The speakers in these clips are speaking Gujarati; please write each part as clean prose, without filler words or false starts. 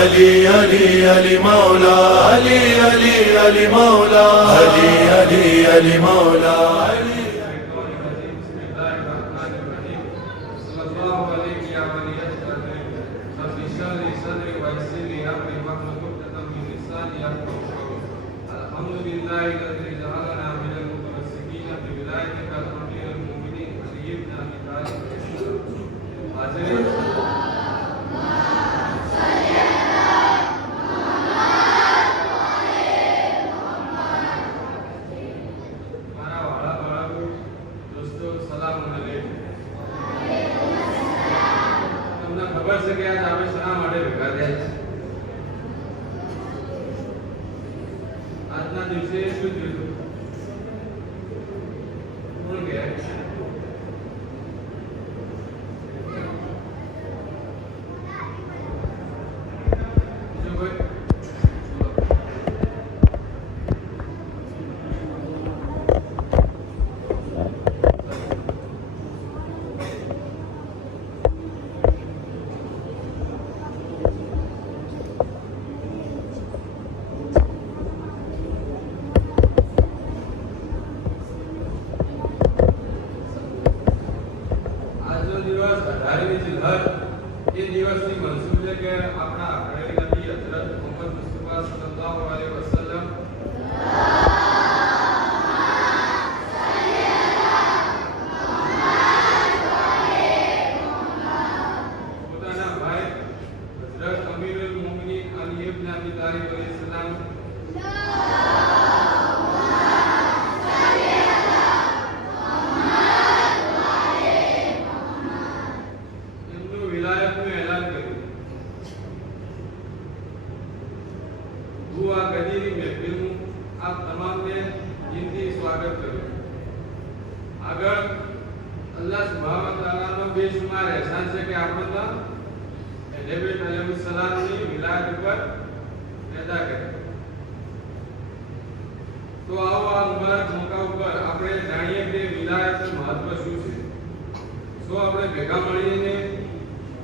علي علي علي مولا علي علي علي مولا علي علي علي مولا علي આજના દિવસે શું થયું? કોણ ગયા? બીજું કોઈ? ये दिवस की मंसूब है कि अपना अकड़े नबी हजरत मोहम्मद मुस्तफा सल्लल्लाहु अलैहि वसल्लम પોતાના ભાઈ હજરત અમીરુલ મોમિનીન અલી ઇબ્ન અબી તાલિબ અલૈહિ સલામ गदीरी महफिल में आप तमाम ने जिंदगी स्वागत करो। अगर अल्लाह सुब्हानहु व तआला नो बेशुमार एहसान છે કે આપણને નબી अलैहिस्सलाम ની વિલાયત ઉપર पैदा કરે। તો આવો આ મુબારક મોકા ઉપર આપણે જાણીએ કે વિલાયતનું મહત્વ શું છે। સો આપણે ભેગા મળીને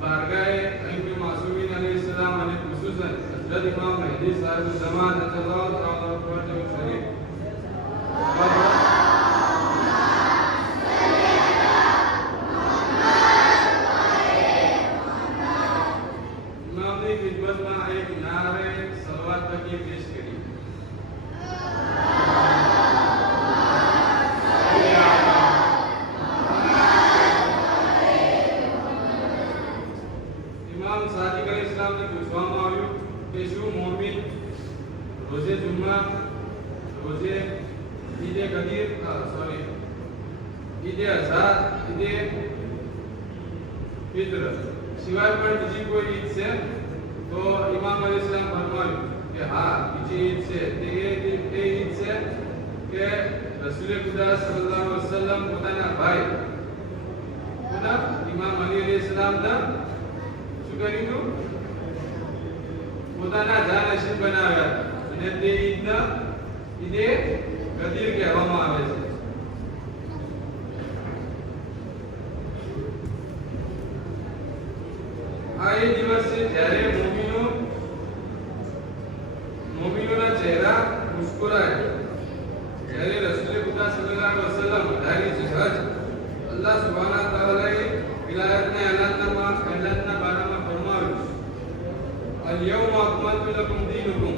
બારગાએ નબી માસૂમીન अलैहिस्सलाम અને ખુસૂસન हज़रत इमाम मेहदी साहिब ज़मान अल्लाह ताला पर जो शरीफ इमाम ने खिदमत में एक नारे सलवात तक पेश करी। इमाम सादिक अलैहिस्सलाम ने पूछવામાં આવ્યું કે શું મોમિન રોઝે જુમ્મા રોઝે ઈદે ગદીર ઈદે અઝા ઈદે ફિત્ર સિવાય પણ બીજી કોઈ ઈદ છે? તો ઇમામ अलैहिस्सलाम ફરમાવ્યું કે હા બીજી ઈદ છે। તે ઈદ છે કે રસૂલ ખુદા સલ્લલ્લાહુ અલૈહિ વસલ્લમ પોતાના ભાઈ ખુદા ઇમામ અલી अलैहिस्सलाम ના શું કર્યું? પોતાના જાનશીન બનાવ્યા અને તે ઈદના ઈદે ગદીર કહેવામાં આવે છે। આ એ દિવસ છે જ્યારે મોમિનોના ચહેરા મુસ્કુરાય, જ્યારે રસૂલ ખુદા સલ્લલ્લાહુ અલૈહિ વસલ્લમ વધારી છે હજ અલ્લાહ સુબ્હાનહુ વ તઆલાએ વિલાયતના એલાનના બારામાં ફરમાવ્યું اليوم أكملت لكم دينكم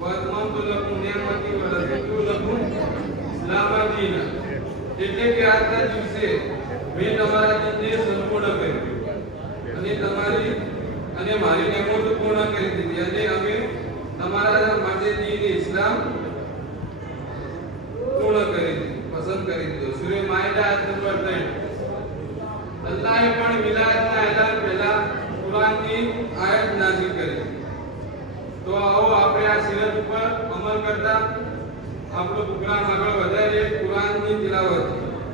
وأتممت لكم نعمتي ورضيت لكم الإسلام دينا। એટલે કે આજના દિવસે મેં તમારા દિનને સંપૂર્ણ કર્યું અને તમારી અને મારી નેમતો પૂર્ણ કરી દીધી અને અમે તમારા માટે દીન ઇસ્લામ પૂર્ણ કરી દીધું, પસંદ કરી દીધું। સૂરે માઇદા આયત નંબર 3। અલ્લાહે પણ વિલાયતના એલાન પહેલા કુરાનની આયત નાઝિલ કરી। તો આવો આપણે આ સિરત ઉપર અમલ કરતા આપણો પ્રોગ્રામ આગળ વધારીએ। કુરાનની તિલાવત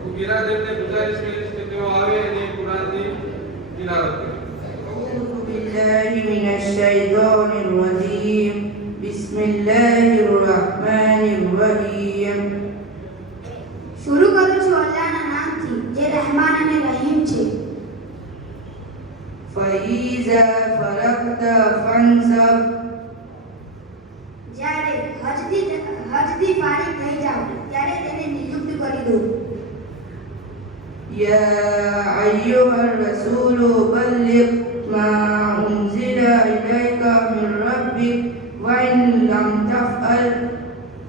હું બિરાદરને ગુજારિશ કરીશ કે તેઓ આવે અને કુરાનની તિલાવત કરે। أعوذ بالله من الشيطان الرجيم بسم الله الرحمن الرحيم शुरू करूं છું અલ્લાહના નામથી જે રહેમાન અને રહીમ છે। فإذا فرغت فانصب منصب જ્યારે હજથી ફારિગ થઈ જાઓ ત્યારે તેને નિયુક્ત કરી દો. يا أيها الرسول بلغ ما أنزل إليك من ربك وإن لم تفعل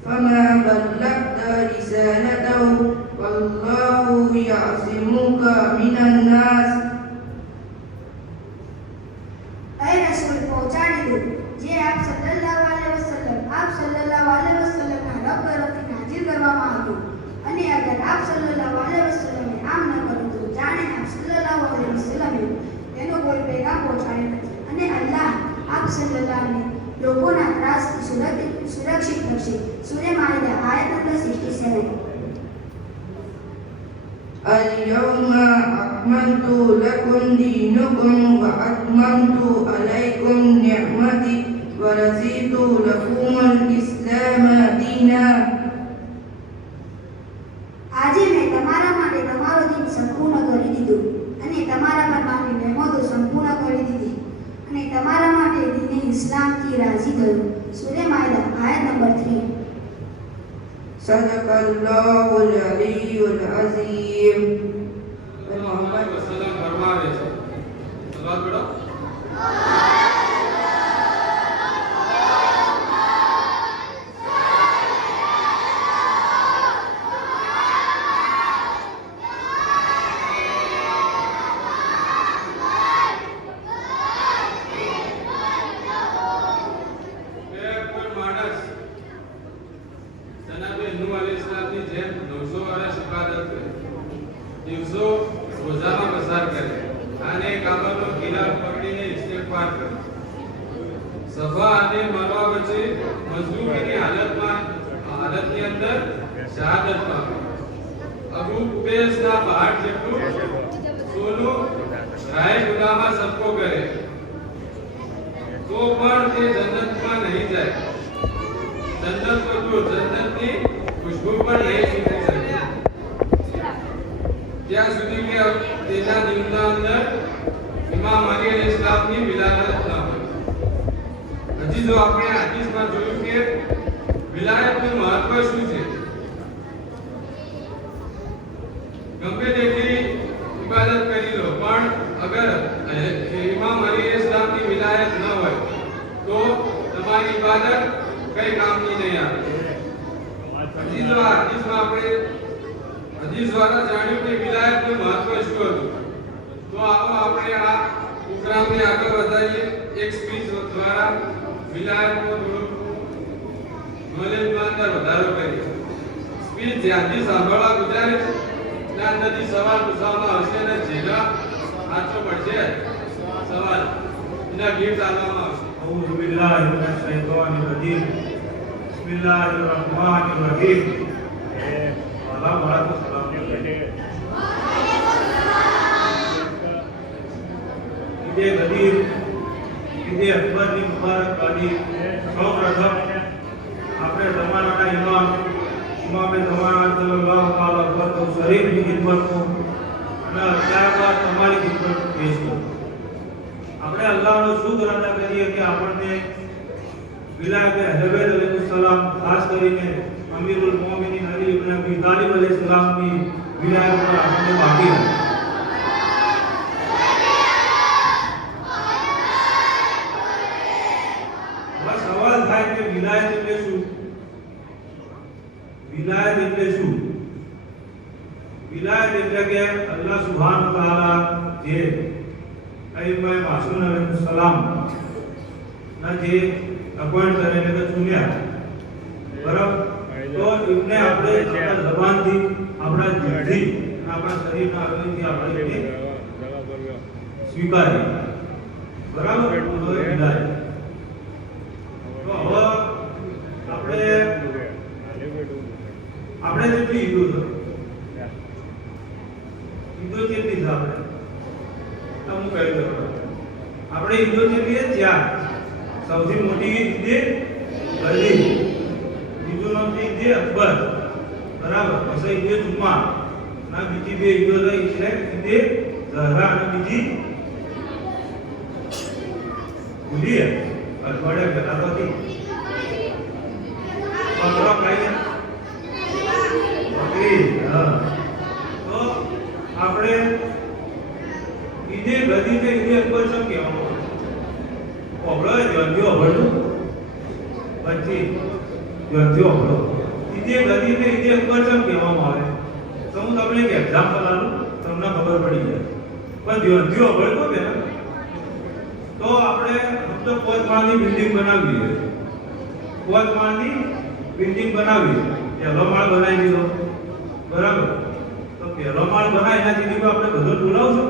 فما بلغت رسالته والله يعصمك من الناس. એ રસૂલ પહોંચાડી દો જે આપ સલ્લલ્લાહુ અલૈહિ વસલ્લમના રબ તરફથી નાઝિલ કરવામાં આવ્યું, અને અગર આપ સલ્લલ્લાહુ અલૈહિ વસલ્લમે આમ ન કર્યું તો જાણે આપ સલ્લલ્લાહુ અલૈહિ વસલ્લમે તેનો કોઈ પેગામ પહોંચાડ્યો નથી, અને અલ્લાહ આપ સલ્લલ્લાહુને લોકોના ત્રાસથી સુરક્ષિત કરશે. સૂરે માઇદા આયત નંબર 67. اليوم أكملت لكم دينكم وأتممت عليكم نعمتي ورضيت لكم الإسلام دينا. આજે મેં તમારા માટે તમારો દીન સંપૂર્ણ કરી દીધો, અને તમારા પર મારી રહેમતો સંપૂર્ણ કરી દીધી, અને તમારા માટે દીને ઇસ્લામથી રાજી થયો. સૂરે માઇદા આયત નંબર 3. صدق الله العلي العظيم. મોહમ્મદ વસલ્લમ ફરમાવે છે, સલાત પઢો. કોઈ માણસ જનાબે નૂહ અલૈહિસ્સલામની જેમ 900 વર્ષ ઇબાદત કરે, દિવસો રોઝામાં પસાર કરે, અને કાબાનો કિલ્લા પકડીને ઇસ્તિગફાર કરે, સફા અને મરવા વચ્ચે મજદૂરીની હાલતની અંદર શહાદત પામે, અબુ કુબૈસના પહાડ જેટલું સોનું રાય ગુનામાં સબકો કરે, તો પણ તે જન્નતમાં નહીં જાય. જન્નત તો દૂર, જન્નતની ખુશ્બુ પણ નહીં સુધી શકે, ત્યાં સુધી કે તેના દિલના અંદર ઇમામ અલી અલૈહિસ્સલામની વિલાયત ન હોય. હજી જો આપણે હદીસમાં જોયું કે વિલાયતનું મહત્વ શું છે. ગમે તેટલી ઇબાદત કરી લો, પણ અગર ઇમામ અલી અલૈહિસ્સલામની વિલાયત ન હોય તો તમારી ઇબાદત કઈ કામની નહીં આવે. હદીસમાં આપણે હદીસ દ્વારા જાણ્યું કે વિલાયતનું મહત્વ શું હતું. તો આવો આપણે આ પ્રોગ્રામને આગળ વધારીએ એક સ્પીચ દ્વારા વિલાયતનો થોડું નોલેજમાં અંદર વધારો કરીએ. સ્પીચ ધ્યાનથી સાંભળવા ગુજારીશ. ત્યાં અંદરથી સવાલ પૂછવામાં આવશે અને જેના સાચો પડશે સવાલ એના ગીત ચાલવામાં આવશે. أعوذ بالله من الشيطان الرجيم بسم الله الرحمن الرحيم. سلام علیکم. سلام ઈદે ગદીર ઈદે અકબરની મુબારકબાદી. સૌપ્રથમ આપણે તમારા ઇમામે ઝમાના સલ્લલ્લાહુ અલૈહિ વસલ્લમ શરીફની ખિદમતમાં અને ત્યારબાદ તમારી ખિદમતમાં પેશ કરું. આપણે અલ્લાહનો શુક્ર અદા કરીએ કે આપણને વિલાયત હઝરત અલૈહિસ્સલામ, ખાસ કરીને અમીરુલ મોમિનીન અલી ઇબ્ન અબી તાલિબ અલૈહિસ્સલામની વિલાયત પર આપણને બાકી રહે. હવે સવાલ થાય કે વિલાયત એટલે શું? વિલાયત એટલે શું? વિલાયત એટલે કે અલ્લાહ સુબ્હાનહુ વ તઆલા જે અઈમાએ માસૂમ અલૈહિસ્સલામ ના જે અપોઇન્ટ કરીને કે ચૂન્યા, બરાબર, તો એમને આપણે આપણા જબાનથી, આપણા જીભથી, આપણા શરીરના અંગથી આપણે એને સ્વીકારી, બરાબર. તો વિલાયત. તો હવે આપણે જેટલી ઈદો છે, ઈદો કેટલી છે આપણે હું કહી દઉં. આપણે ઈદો જેટલી છે 4. સૌથી મોટી ઈદે ગદી, બીજું નામ છે ઈદે અકબર, બરાબર, પછી ઈદે જુમા, ના બીજી 2 ઈદો છે, ઈદે ઝહરા અને બીજી ભૂલીએ, અઠવાડિયા પહેલા તો હતી. બકરો ખાઈ બકરી. હા, તો આપણે ઈદે ગદી કે ઈદે અકબર શું કહેવામાં આવે? ઓબળો જંજો ઓબળો પછી જંજો ઓબળો ઈદે ગદી કે ઈદે અકબર શું કહેવામાં આવે? તો હું તમને એક એક્ઝામ્પલ આપું, તમને ખબર પડી જાય. પણ જંજો ઓબળો કે તો આપણે ફક્ત 5 માળની બિલ્ડિંગ બનાવી છે. 5 માળની બિલ્ડિંગ બનાવી, પહેલો માળ બનાવી દીધો, બરાબર? તો પહેલો માળ બનાવી એના જેવી આપણે બધું બોલાવશું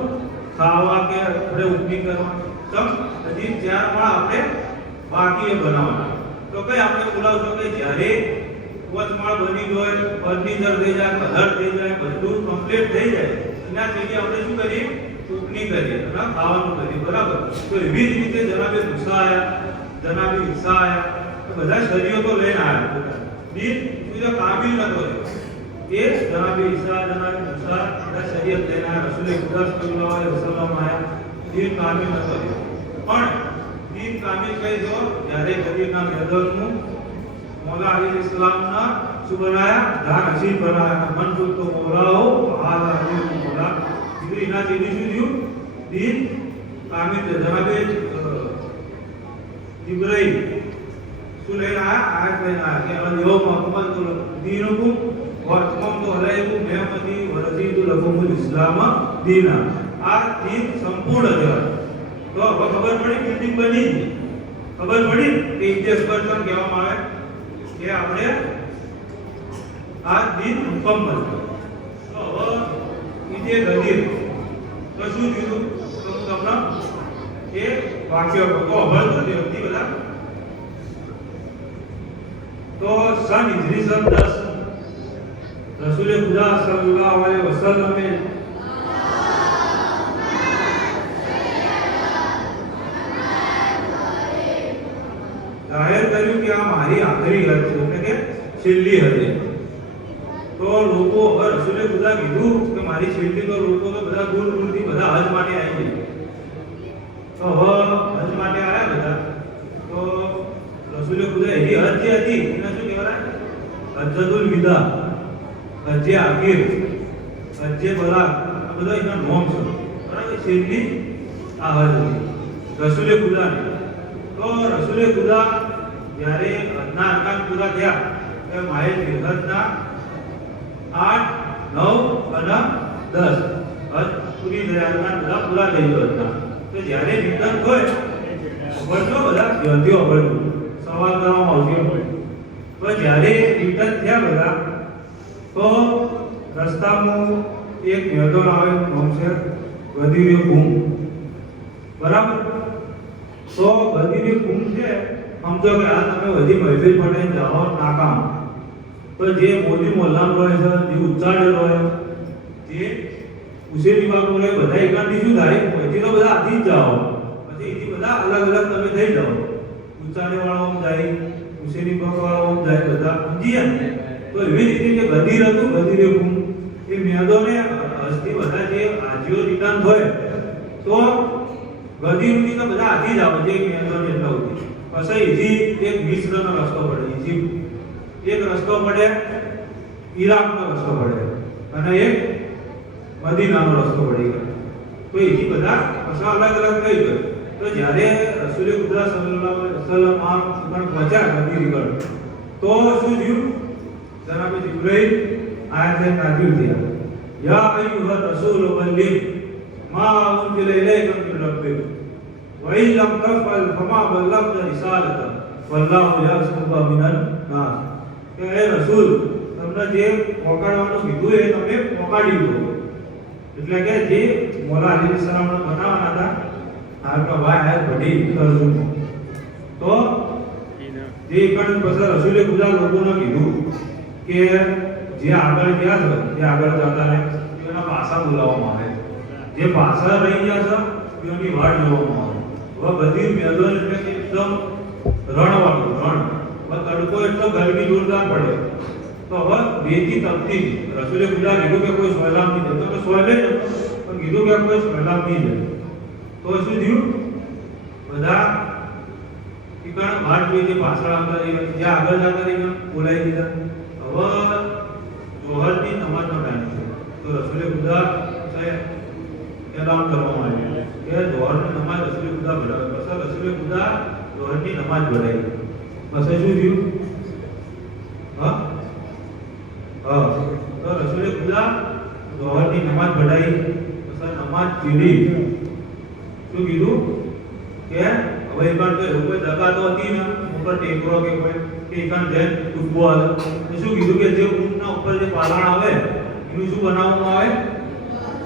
ખાવા કે આપણે ઉભી કરવા, સમ હજી 4 માળ આપણે બાકી બનાવવાના. તો કઈ આપણે બોલાવશું કે જ્યારે 5 માળ બની જાય, ફર્નિચર થઈ જાય, કલર થઈ જાય, બધું કમ્પ્લીટ થઈ જાય, એના જેવી આપણે શું કરીએ? ચૂકણી કરીએ અને ખાવાનું કરીએ, બરાબર? તો એવી જ રીતે જનાબે મુસા આયા, જનાબે ઈસા આયા, બધા શરીરો તો લઈને આવ્યા. દીન જે કાબિલ નતો એ જનાબે ઈસા, જનાબે મુસા બધા શરીર લઈને આવ્યા. રસૂલે ખુદા સલ્લલ્લાહુ અલૈહિ વસલ્લમ આયા. દીન કાબિલ નતો, પણ દીન કાબિલ કઈ જો જ્યારે ગદીરના મેદાનનું મૌલા અલી ઇસ્લામના શું બનાયા? ધાન હસીન બનાયા. મન તો મૌલાઓ હાલા અલી મૌલા ના જેવી શું થયું? દીન કામિલ જનાબે ઇબ્રાહીમ શું લઈને આયા? આયત લઈને આયા કે અલ-યૌમ અકમલતુ દીનકુમ વ અતમમતુ અલૈકુમ નિઅમતી વ રદીતુ લકુમુલ ઇસ્લામ દીના. આ દીન સંપૂર્ણ છે. તો હવે ખબર પડી બિલ્ડિંગ બની, ખબર પડી કે ઇતિહાસ પર કેમ કહેવામાં આવે કે આપણે આ દીન મુકમ્મલ. તો હવે ઈદે ગદીર તો શું થયું? તો હું તમને એ વાક્ય કહું અભળ તો દેવતી બધા. તો સન હિજરી સન 10 રસૂલે ખુદા સલ્લલ્લાહુ અલૈહિ વસલ્લમે જાહેર કર્યું કે આ મારી આખરી હજ છે, એટલે કે છેલ્લી હજ છે. તો લોકો હવે રસૂલે ખુદા કીધું કે મારી છેલ્લી, તો લોકો તો બધા દૂર દૂરથી બધા હજ માટે આવી ગયા. તો હવે હજ માટે આવ્યા બધા. તો રસૂલે ખુદા એની હજ જે હતી એને શું કહેવાય? હજ્જતુલ વિદા, હજ્જે આખીર, હજ્જે બલાગ, આ બધા એના નામ છે, બરાબર? છેલ્લી આ હજ હતી રસૂલે ખુદાની. તો રસૂલે ખુદા જ્યારે હજના અરકાન પૂરા થયા કે માહે જિલ્હજના 8, 9 અને 10 હજ પૂરી થયા, બધા પૂરા થઈ ગયા. તો જ્યારે રિટર્ન હોય અબળજો બધા જલ્દીઓ અબળજો સવાલ કરવામાં આવશે. તો જ્યારે રિટર્ન થયા બધા, તો રસ્તામાં એક મેદાન આવે, નામ છે ગદીરે કુમ, બરાબર? તો ગદીરે કુમ છે, સમજો કે આ તમે બધી મહેફિલ પટાઈને જાઓ નાકામ. તો જે મોદી મોહલ્લા હોય છે, જે ઉચ્ચાડેલો હોય, જે ઉસેરી બાગ હોય, બધા એકઠી શું થાય? પછી તો બધા આથી જ જાઓ, પછી એથી બધા અલગ અલગ તમે થઈ જાઓ. ઉચ્ચાડે વાળો જાય, ઉસેરી બાગ વાળો જાય, બધા સમજીએ ને? તો એવી રીતે જે ગદીર હતું, ગદીરે કુમ, એ મેદોને હસ્તી બધા જે આજીઓ રિટર્ન હોય, તો ગદીરની તો બધા આથી જ આવે, જે મેદોને એટલા સુધી. પછી ઈજી એક મિસ્રનો રસ્તો પડે, ઇજિપ્ત એક રસ્તો પડે, ઈરાકનો રસ્તો પડે, અને એક મદીનાનો રસ્તો પડી ગયો. તો એથી બધા પાછા અલગ અલગ થઈ ગયો. તો જ્યારે રસૂલે ખુદા સલ્લલ્લાહુ અલૈહિ વસલ્લમ આ પણ પહોંચ્યા ગદીર ગઢ, તો શું થયું? જનાબે જિબ્રાઈલ આયતે નાઝિલ થયા. યા અય્યુહર રસૂલ બલ્લિગ મા ઉનઝિલા ઇલૈકા મિન રબ્બિક વ ઇન લમ તફઅલ ફમા બલ્લગતા રિસાલતા વલ્લાહુ યઅસમુકા મિનન નાસ. કે હે રસૂલ, તમને જે પહોંચાડવાનું કીધું એ તમે પહોંચાડી દો. એટલે કે જે મૌલા અલી સલામને બનાવવાના હતા, આપણા ભાઈ આયા ભડી તરજુમ. તો જે પણ પછી રસૂલે ખુદા લોકોને કીધું કે જે આગળ ગયા છે, જે આગળ જતા રહે એના પાસા બોલાવવામાં આવે, જે પાસા રહી ગયા છે એની વાટ જોવામાં આવે. હવે બધી મેદાન એટલે કે એકદમ રણવાળું રણ, તડકો એટલો ગરમી જોરદાર પડે. તો હવે બેથી તપતી રસૂલે ખુદા કીધું કે કોઈ સોયલામ નહીં જાય, તો સોયલે જ પણ કીધું કે કોઈ સોયલામ નહીં જાય. તો શું થયું? બધા ઈકણ વાટ જોઈ કે પાછળ આવતા રહી જ્યાં આગળ જતા રહી બોલાવી દીધા. હવે જોહરની નમાજનો ટાઈમ છે તો રસૂલે ખુદા સાહેબ એલાન કરવામાં આવ્યું કે જોહરની નમાજ રસૂલે ખુદા પઢાવે. પછી રસૂલે ખુદા જોહરની નમાજ પઢાવી. પછી શું થયું? હા તો રસૂલે ખુદા જોહરની નમાજ પઢાવી. પછી નમાજ પીડી શું કીધું કે હવે પણ તો એવું કોઈ દગા તો હતી ને ઉપર ટેકરો કે કોઈ કે એકણ જેમ ઉભો આવે તો શું કીધું કે જે ઊંટના ઉપર જે પાલણ આવે એનું શું બનાવવામાં આવે?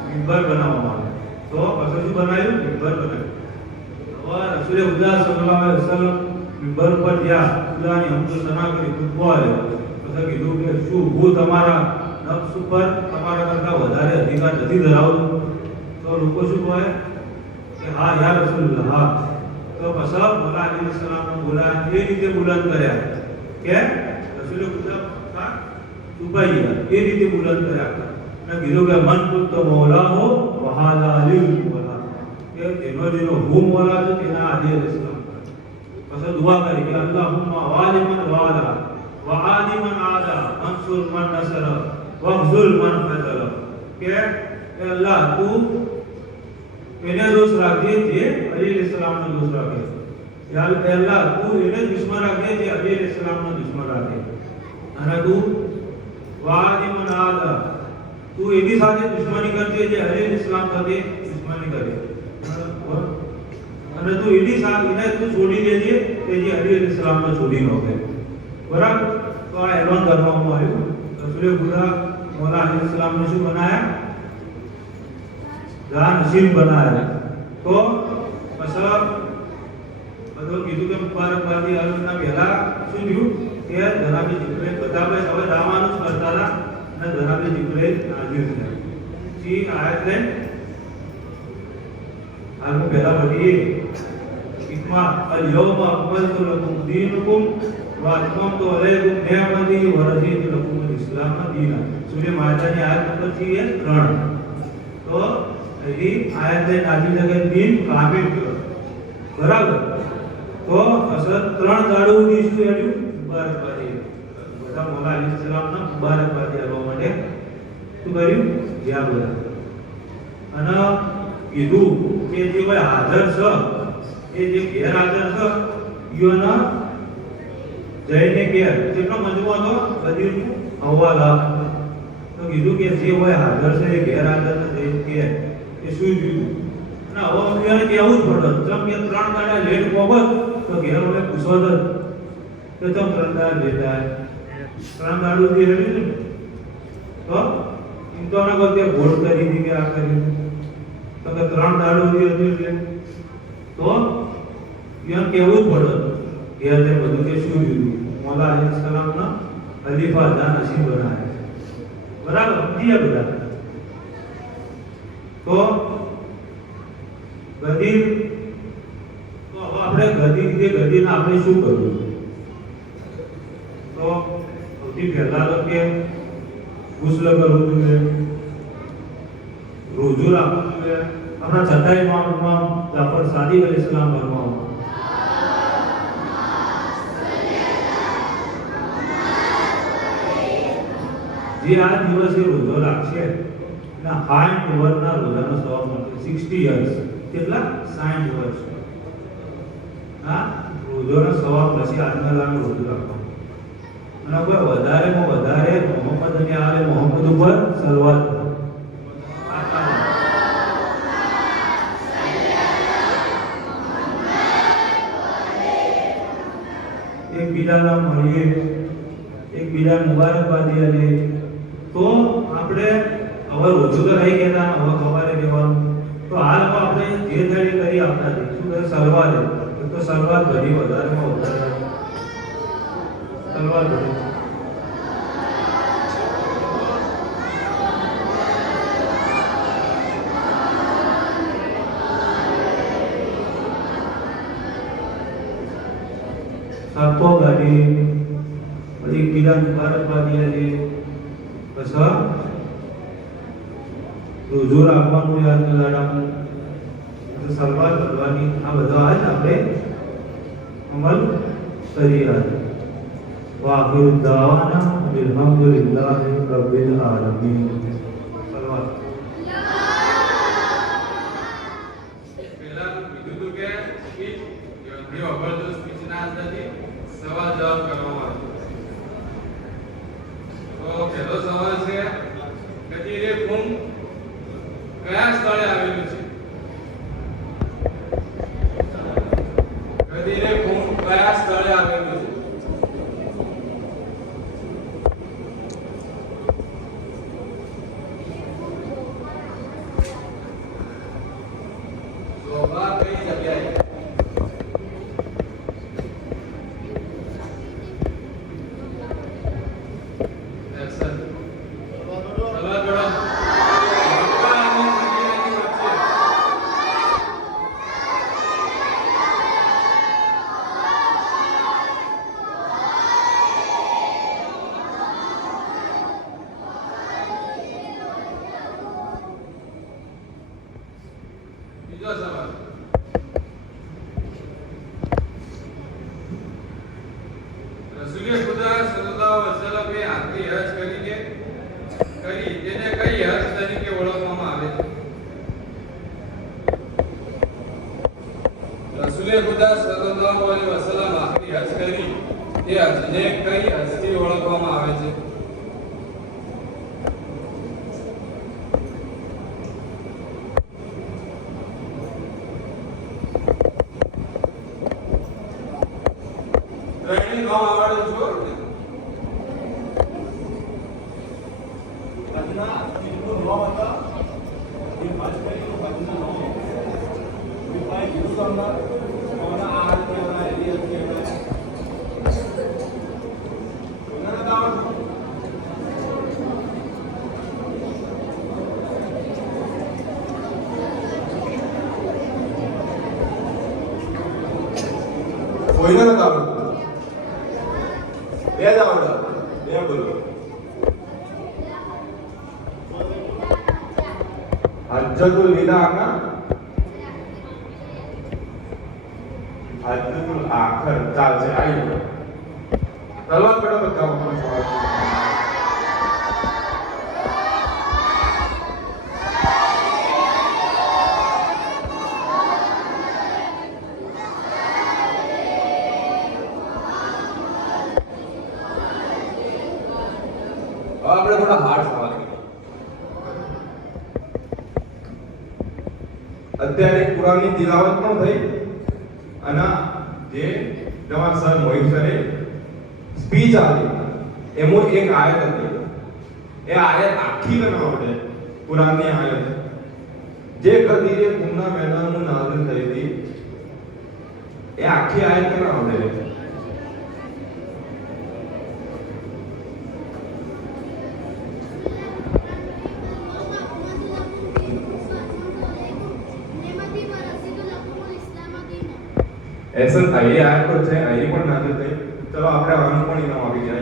મિંબર બનાવવામાં આવે. તો પછી શું બનાવ્યું? મિંબર બનાવ્યું. હવે રસૂલે ખુદા સલ્લલ્લાહુ અલૈહિ વસલ્લમ મિંબર પર ગયા, ખુદાની હમદ સના કરી ઉભો આવ્યો. પછી કીધું કે શું હું તમારા નફ્સ ઉપર તમારા કરતા વધારે અધિકાર નથી ધરાવતો? તો લોકો શું કહે કે હા યા રસૂલુલ્લાહ હા. તો પછી મોલા અલી સલામનો બોલા એ રીતે બુલંદ કર્યા કે રસૂલે ખુદા છુપાઈ ગયા એ રીતે બુલંદ કર્યા અને કીધું કે મન કુંત મૌલા હો વહાદા અલી મોલા કે જેનો હું મોલા છું તેના આદિ ઇસ્લામ. પછી દુઆ કરી કે અલ્લાહુમ્મા વાલિમન વાલા વઆદિમન આદા અંસુર મન નસર વખઝુલ મન ફઝલ કે અલ્લાહ તું એને દોષ રાખજે જે અલી અલૈહિસ્સલામનો દોષ રાખે. યા અલ્લાહ તું એને દુશ્મન રાખજે જે અલી અલૈહિસ્સલામનો દુશ્મન રાખે. અને તું વાદિમન આદા તું એની સાથે દુશ્મની કરજે જે અલી અલૈહિસ્સલામ સાથે દુશ્મની કરે. અને તું એની સાથે એને તું છોડી દેજે કે જે અલી અલૈહિસ્સલામનો છોડી ન કરે. બરાબર? તો આ એલાન કરવામાં આવ્યું. રસૂલે ખુદા મોલા અલૈહિસ્સલામને શું બનાયા? જાનશીન બનાયા. તો પછી બધું કીધું કે મુબારકબાદી આલોચના પહેલા શું થયું કે જનાબે જિબ્રીલ બધા હવે દાવાનું જ કરતા હતા અને જનાબે જિબ્રીલ નાઝિલ થયા. જી આયત ને આનું પહેલા પઢીએ ઇકમા અલ યૌમા અકમલતુ લકુમ દીનુકુમ વ અતમમતુ અલૈકુમ નિઅમતી વ રદીતુ લકુમ અલ ઇસ્લામ દીના. સૂરે માઇદાની આયત નંબર 3. તો એ આયત નાઝિલ લગે દીન કામિલ કરો. બરાબર? તો અસર 3 દાડો સુધી શું થયું? મુબારકબાદી. બધા મોલા અલૈહિસ્સલામના મુબારકબાદી આપવા માટે શું કર્યું? ગયા બધા. અને કીધું કે જે કોઈ હાજર છે એ જે ગેરહાજર છે ઈઓના જઈને ઘેર કેટલો મજમો હતો બદીરનું હવાલા. તો કીધું કે જે હોય હાજર છે એ ગેરહાજર જઈને ઘેર એ શું થયું? અને હવે અમને કહેવું જ પડે જેમ કે 3 દાડા લેટ પહોંચત તો ઘેર હવે પૂછો જ કે તમે 3 દાડા લેટ આવ્યા 3 દાડું થી હેડ્યું ને તો એમ તો ના કોઈ ભોળ કરી હતી કે આ કરી તો કે 3 દાડું થી હજુ લે તો એમ કહેવું જ પડે ઘેર તે બધું કે શું થયું? મોલા અલૈહિસ્સલામના ખલીફા જાનશીન બનાવ્યા. બરાબર? બીજા બધા તો ગદી તો હવે આપણે ગદીને આપણે શું કરવું? તો સૌથી પહેલા તો કે ગુસ્લ કરવું જોઈએ, રોજુ રાખવું જોઈએ. આપણા છઠ્ઠા ઇમામ જાફર સાદિક અલૈહિસ્સલામ ફરમાવો જે આ દિવસે રોજો રાખશે ના 60 વર્ષના રોજાનો સવાબ મળશે. 60 યર્સ કેટલા? 60 વર્ષ. હા, રોજાનો સવાબ પછી આજના લાખ રોજો રાખવાનો. અને કોઈ વધારેમાં વધારે મોહમ્મદ અને આલે મોહમ્મદ ઉપર સલવાત એકબીજાના મળીએ, એકબીજા મુબારકબાદી આલે. તો આપણે હવે રોજો તો રહી ગયા, હવે સવારે રહેવાનું. તો હાલ આપણે જે દાડી કરી આપતા શું કરે? સલવાત. તો સલવાત ઘણી વધારેમાં વધારે સલવાત ઘણી સાતો ગાડી બધી એકબીજા મુબારકબાદી આલે. પછી રોજો રાખવાનું યાદ દાડામાં સલવાત કરવાની. આ બધા જ આપણે અમલ કરી રહ્યા. વાહિર દાવાના અલહમદુલિલ્લાહી રબ્બિલ આલમીન. સલવાત. પહેલા કીધું હતું કે સ્પીચ જે અભ્યાસ સ્પીચના અંદરથી સવાલ જવાબ કરવામાં આવે. તો પહેલો સવાલ છે ગદીરે કુમ કયા સ્થળે આવેલું છે? ગદીરે કુમ કયા સ્થળે આવેલું છે? શોભા કઈ જગ્યાએ? એક્શન. સવાલ કરો. મક્કા અને મદીનાની વચ્ચે. બીજો સવાલ. રસૂલે ખુદા સલ્લલ્લાહુ અલૈહિ વસલ્લમે આખરી હજ કરી તેને કઈ હજ તરીકે ઓળખવામાં આવે છે? રસૂલે ખુદા સલ્લલ્લાહુ અલૈહિ વસલ્લમ આખરી હજ કરી તે હજને કઈ હજથી ઓળખવામાં આવે છે? ત્રણેય નામ આવડે છો? કોઈને નથી આવડતું. બે જ આવડે. બે બોલો. હજ્જતુલ વિદાના હજ્જતુલ આખર ચાલશે. આવી ગયો. તલવાર પેડો બધા ઉપર સવાલ. આપણે થોડા હાર્ડ સવાલ કરીએ. અત્યારે કુરાનની તિલાવત ન થઈ અને જે તમારા સર મોહિત સરે સ્પીચ આપી એમાં એક આયત હતી. એ આયત આખી ન આવડે. કુરાનની આયત જે ગદીરે કુમના મેદાનમાં નાઝિલ થઈ હતી એ આખી આયત ન આવડે. ऐसा था ये आयत पर છે અહીં પણ નાઝિલ થઈ. ચલો આપણે આનું પણ ઇનામ આપી દઈએ.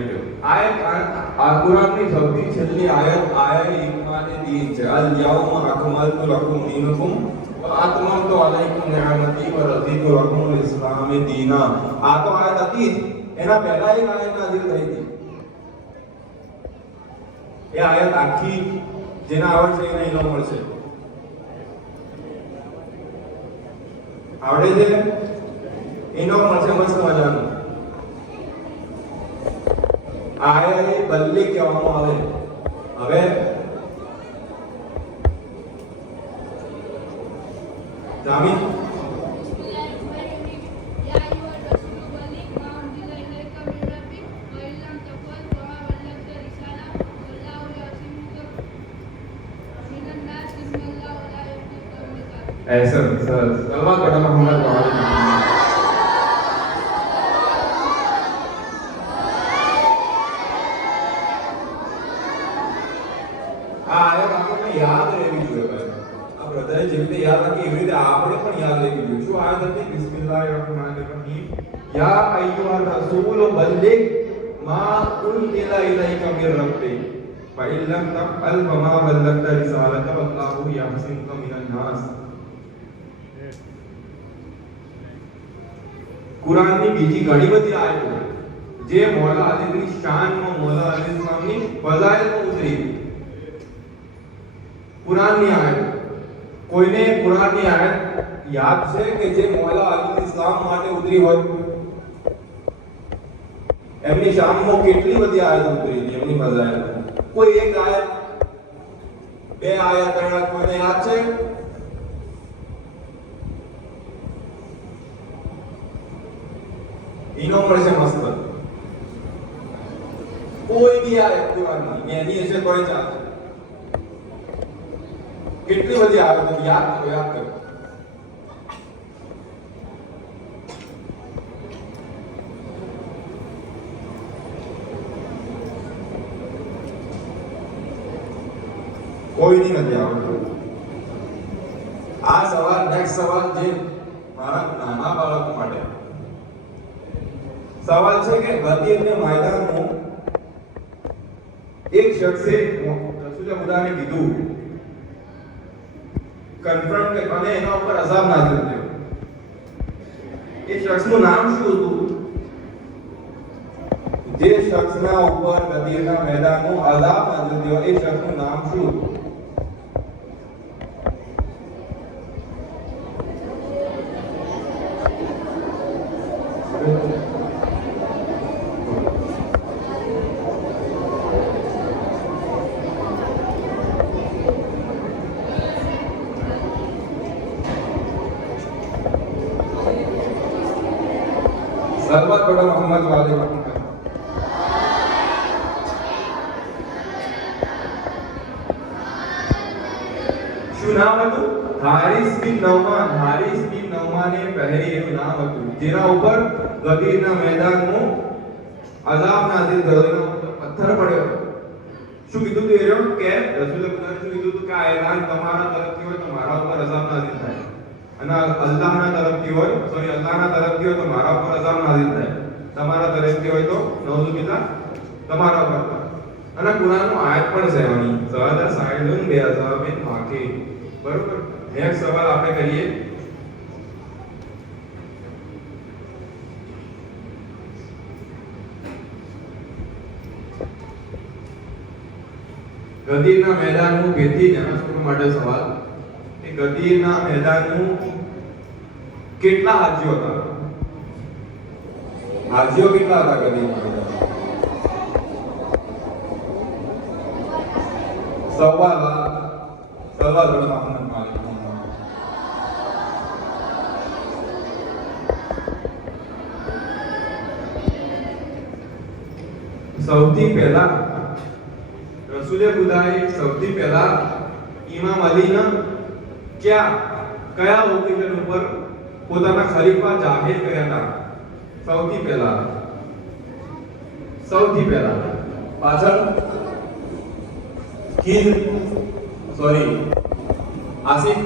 આવી ગયો. આ કુરાનની સૌથી છેલ્લી આયત આયા ઈમાને દીન છે. અલ યૌમ અકમલતુ લકુમ દીનકુમ વ અતમમતુ અલૈકુમ નિઅમતી વ રદીતુ લકુમ ઇસ્લામ દીના. આ તો આયત હતી એના પહેલા એક આયત નાઝિલ થઈ હતી. એ આયત આખી જેના આવડશે એને ઇનામ મળશે. આવડે છે એનો મળશે મસ્ત મજાનું. આયા એ બલ્લે કહેવામાં આવે. હવે જામી ऐसा सर सलवा कड़ा मोहम्मद वाली આયત આપણને યાદ રહેવી જોઈએ ભાઈ. આ બધાએ જેવી રીતે યાદ રાખી એવી રીતે આપણે પણ યાદ રહેવી જોઈએ. શું આયત હતી? બિસ્મિલ્લાહિર્રહમાનિર્રહીમ. યા અય્યુહર રસૂલ બલ્લિગ મા ઉનઝિલા ઇલૈકા મિર રબ્બિક ફઇન લમ તફઅલ ફમા બલ્લગતા રિસાલતા વલ્લાહુ યહસિનુકા મિનન નાસ. કુરાનની બીજી ઘણી બધી આયતો જે મૌલા અલીની શાનમાં મૌલા અલી ઇસ્લામની ફઝાઇલમાં ઉતરી કુરાનની આયત કોઈને કુરાનની આયત યાદ છે કે જે મૌલા અલી ઇસ્લામ માટે ઉતરી હોય એમની શાનમાં કેટલી બધી આયત ઉતરી હતી એમની ફઝાઇલમાં કોઈ એક આયત બે આયત ત્રણ આયત કોઈને યાદ છે ઈનો મળશે મસ્ત કોઈ બી આયત કુરાનની એની હશે તોય ચાલશે કેટલી બધી આયતો યાદ કરો કોઈની નથી આવડતું આ સવાલ નેક્સ્ટ સવાલ જે મારા નાના બાળકો માટે સવાલ છે કે ગદીરને મેદાનમાં એક શખ્સે રસૂલ ખુદાને કીધું કન્ફર્મ કે અને એના ઉપર અઝાબ નાઝિલ થયો એ શખ્સનું નામ શું હતું જે શખ્સના ઉપર ગદીરના મેદાનમાં અઝાબ નાઝિલ થયો એ શખ્સનું નામ શું હતું सलवत बड़ा मोहम्मद वाले શું નામ હતું હારિસ બિન નૌમાન ને પહેરી એનું નામ હતું જેના ઉપર ગદીરના મેદાનમાં અઝાબ નાઝિલ થયો એના ઉપર પથ્થર પડ્યો શું કીધું તું એરો કે રસૂલ ખુદાએ શું કીધું તું કે આ એલાન તમારા તરફથી હોય તો મારા ઉપર અઝાબ નાઝિલ થાય અને અલ્લાહના તરફથી હોય અલ્લાહના તરફથી હોય તો મારા ઉપર અઝાબ નાઝિલ થાય તમારા તરફથી હોય તો નૌઝુબિલ્લાહ તમારા ઉપર અને કુરાનનો આયત પણ છે આની સવાદા સાઈડુન બે અઝાબિન માકે બરોબર નેક્સ્ટ સવાલ આપણે કરીએ ગદીરના મેદાનનું ભેદી નાના છોકરા માટે સવાલ એ ગદીરના મેદાનનું કેટલા હાજીઓ હતા હાજીઓ કેટલા હતા ગદીરના મેદાનમાં સવાલ મોહમ્મદ માલિક સૌથી પહેલા રસૂલે ખુદાએ સૌથી પહેલા ઇમામ અલીના કયા ઓકેઝન ઉપર પોતાના ખલીફા જાહેર કર્યા હતા સૌથી પહેલા પાછળ આસિફ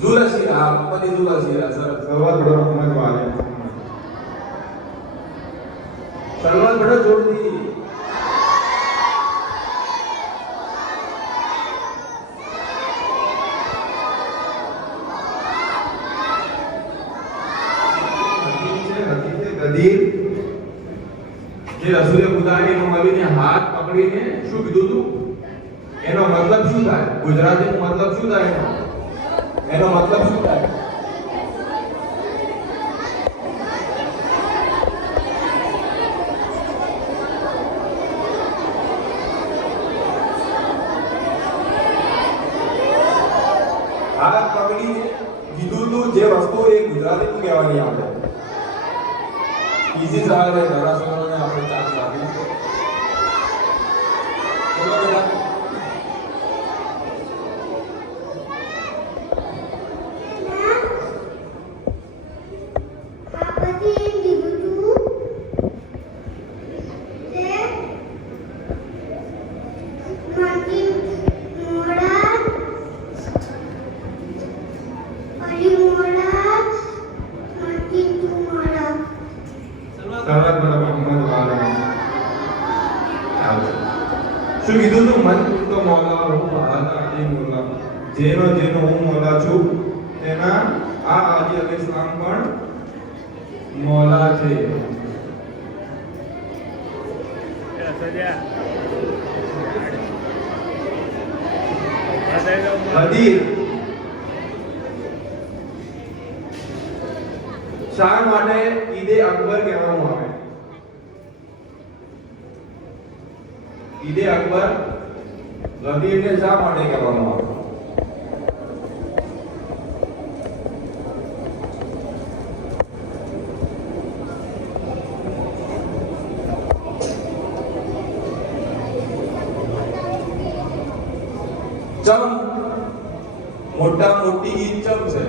ઝુલશીરા પતિ ઝુલશીરા સવાલ બડો મોહમ્મદ વાલે सलमान बड़ा जोर दी ગદીર જે રસૂલે ખુદાએ ઇમામ અલીને હાથ પકડીને શું કીધું તું એનો મતલબ શું થાય ગુજરાતીનો મતલબ શું થાય એનો મતલબ શું થાય હાથ પકડીને કીધું તું જે વસ્તુ એ ગુજરાતીમાં કહેવાની આવે ઈઝી સવાલ છે ઘણા સવાલોને આપણે ચાન્સ આપીએ ચલો બેટા શું કીધું તું મન તો મૌલા હું હાના અલી મોલા જેનો હું મૌલા છું તેના આ અલી અલ ઇસ્લામ પણ મૌલા છે. ગદીર શા માટે ઈદે અકબર કહેવામાં આવે? ઈદે અકબર ગદીરને શા માટે કહેવામાં આવે? ચમ મોટા મોટી ઈદ ચમ છે?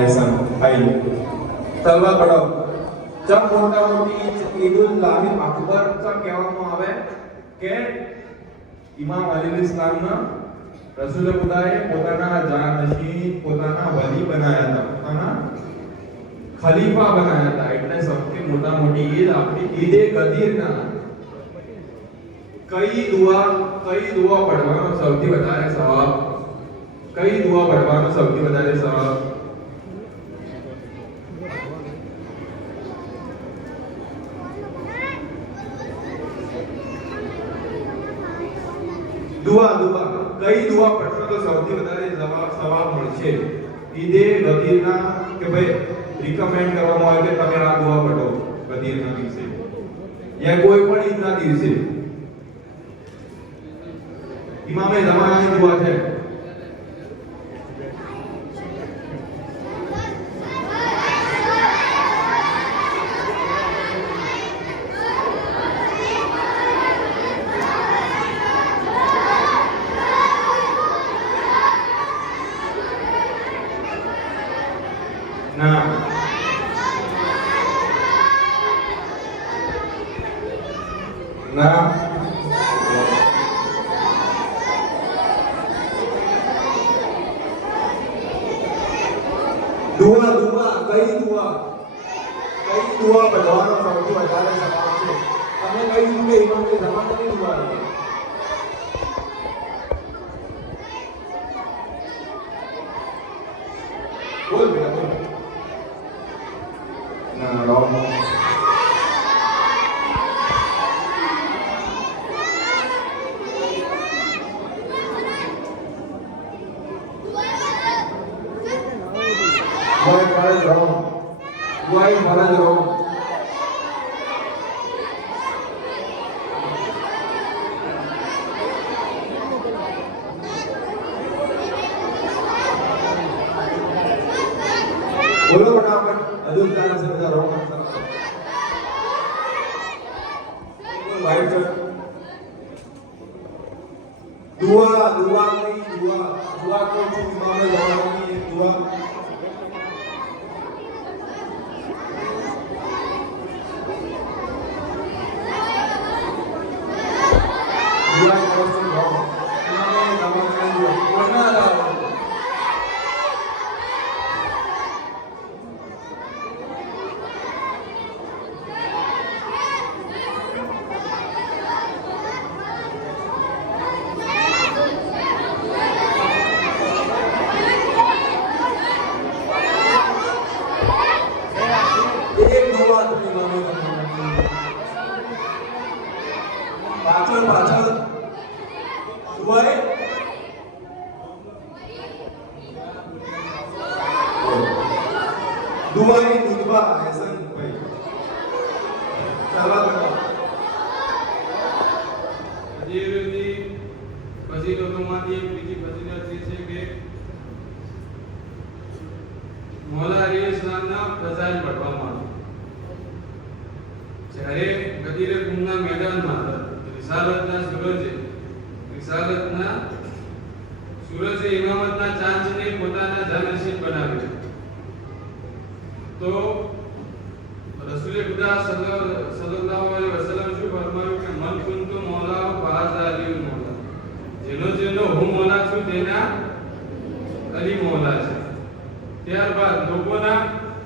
ऐसा आइए तलवा पढ़ो. जब मोटा मोटी ईदुल लाही अकबर चा કહેવામાં આવે કે ઇમામ અલી ઇસ્લામના રસૂલ ખુદાએ પોતાના જાનશીન પોતાના વલી બનાયા હતા, પોતાના ખલીફા બનાયા હતા. એટલે સૌથી મોટા મોટી ઈદ આપણી ઈદે ગદીરના કઈ દુઆ પઢવાનો સૌથી વધારે સવાબ? કઈ દુઆ પઢવાનો સૌથી વધારે સવાબ? દુઆ કઈ દુઆ પઢશો તો સૌથી વધારે સવાબ મળશે? ઈદે ગદીરના કે ભાઈ રિકમેન્ડ કરવામાં આવે કે તમે આ દુઆ પઢો ગદીરના દિવસે યા કોઈ પણ ઈદના દિવસે. ઇમામે ઝમાનાની દુઆ છે. ના ના દુઆ કઈ દુઆ પઢવાનો સૌથી વધારે સવાબ છે? તમે કહ્યું કે ઇમામે ઝમાનાની દુઆ છે. બોલ બેટા બોલ. ના રોંગ. બોલ ફરજ રોંગ. દુઆઈ ફરજ રોંગ. बोलो फटाफट. अदुल ताला से बता रहा हूँ. White shirt. दुआ नहीं दुआ को इमाम ज़माना की दुआ. दुआ को इमाम ज़माना की दुआ. वरना पाचल दुआए दुआ ऐसा भाई चलवा करो. ગદીરની ફજીલતોમાંથી એક બીજી ફજીલત એ છે કે મૌલા અલી ઇસ્લામના ફઝાઇલ પઢવામાં આવે. જ્યારે ગદીરે કુમના મેદાનમાં રિસાલતના સૂરજે ઇમામતના ચાંદને પોતાના જાનશીન બનાવ્યો. તો રસૂલે ખુદા સલ્લલ્લાહુ અલૈહિ વસલ્લમ શું ફરમાયું કે મન કુંતુ મૌલા ફાઝા અલીઉલ મૌલા. જેનો હું મૌલા છું તેના અલી મૌલા છે. ત્યારબાદ લોકોના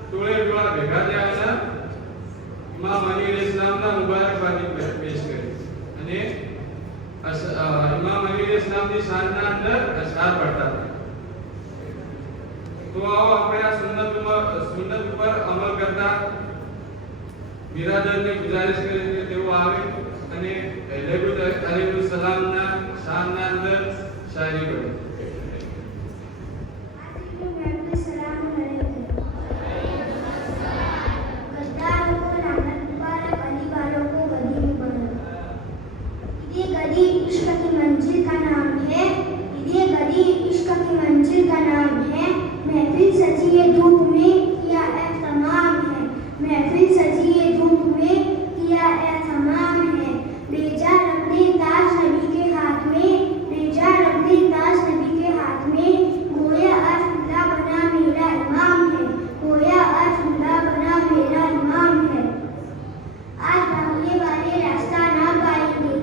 ટોળે ટોળા ભેગા થયા હતા ઇમામ અલી અલૈહિસ્સલામના મુબારકબાદી પેશ કરી અને ઇમામ અલી અલૈહિસ્સલામની શાનના અંદર અશઆર પડતા હતા. તો આવો આપણે આ સુન્નત ઉપર અમલ કરતા બિરાદરને ગુજારિશ કરી કે તેઓ આવે અને અલૈહિસ્સલામના શાનના અંદર શાયરી કરે. इश्क की मंजिल का नाम है, ये गली इश्क की मंजिल का नाम है. महफिल सजी है धूप में किया एहतमाम है, महफिल सजी है धूप में किया एहतमाम है. भेजा रब ने ताज नबी के हाथ में, भेजा रब ने ताज नबी के हाथ में. गोया आज खुदा बना मेरा इमाम है, गोया आज खुदा बना मेरा इमाम है. आज भागने वाले रास्ता ना पाएंगे,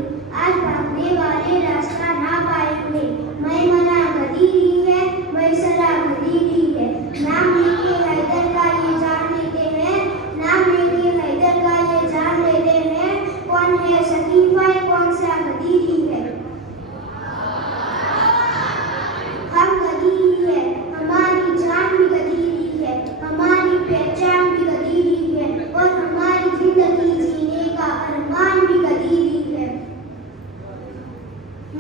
आज भागने वाले रास्ता ना पाएंगे. मैमना गदीरी है, वैसरा गदीरी है. नाम लेके हैदर का ये जान लेते हैं, नाम लेके हैदर का ये जान लेते हैं. कौन है सकीफा, कौन सा गदीरी है. हम गदीरी है, हमारी जान भी गदीरी है, हमारी पहचान भी गदीरी है और हमारी जिंदगी जीने का अरमान भी गदीरी है.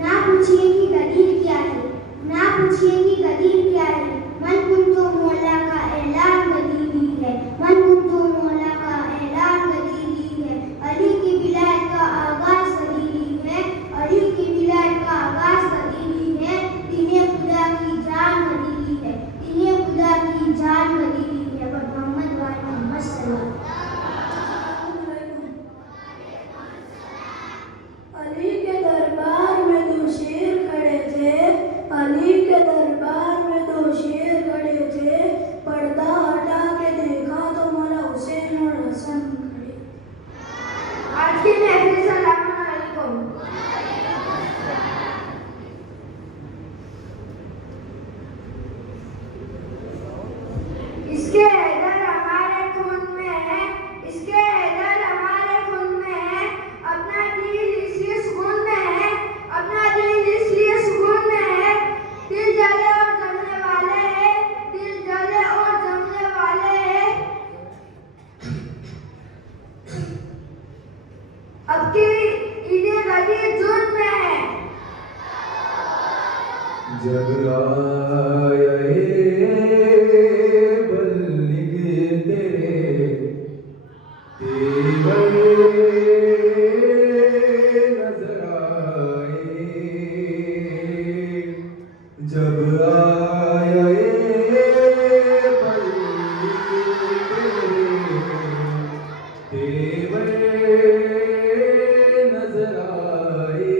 ना पूछिए कि गदीर क्या है, ना पूछिए कि गदीर क्या है. मन कुन तो मौला का ऐलान गदीरी है, मन कुन तो मौला का ऐलान गदीरी है. अली की विलायत का आगाज गदीरी है, अली की विलायत का आगाज गदीरी है. दीने खुदा की जान गदीरी है, दीने खुदा की जान गदीरी है. और मोहम्मद वाले मोहम्मद सल्लल्लाहु अली के दरबार में दो शेर खड़े थे, अली के दरबार में दो शेर खड़े थे. पर्दा हटा के देखा तो मौला हुसैन और हसन खड़े. आज की महफिल सलाम अलैकुम. इसके हैदर हमारे खून में है, इसके हैदर हमारे खून में है. अपना दिल इसलिए सुकून में है, अपना दिल इसलिए सुकून में है. दिल जले और जमने वाले हैं, दिल जले और जमने वाले हैं. अब की ईदे गदीर जून में है. जब आए बल्लिग तेरे तेवर नजर आए, जब आए बल्लिग तेरे तेवर नजर आए,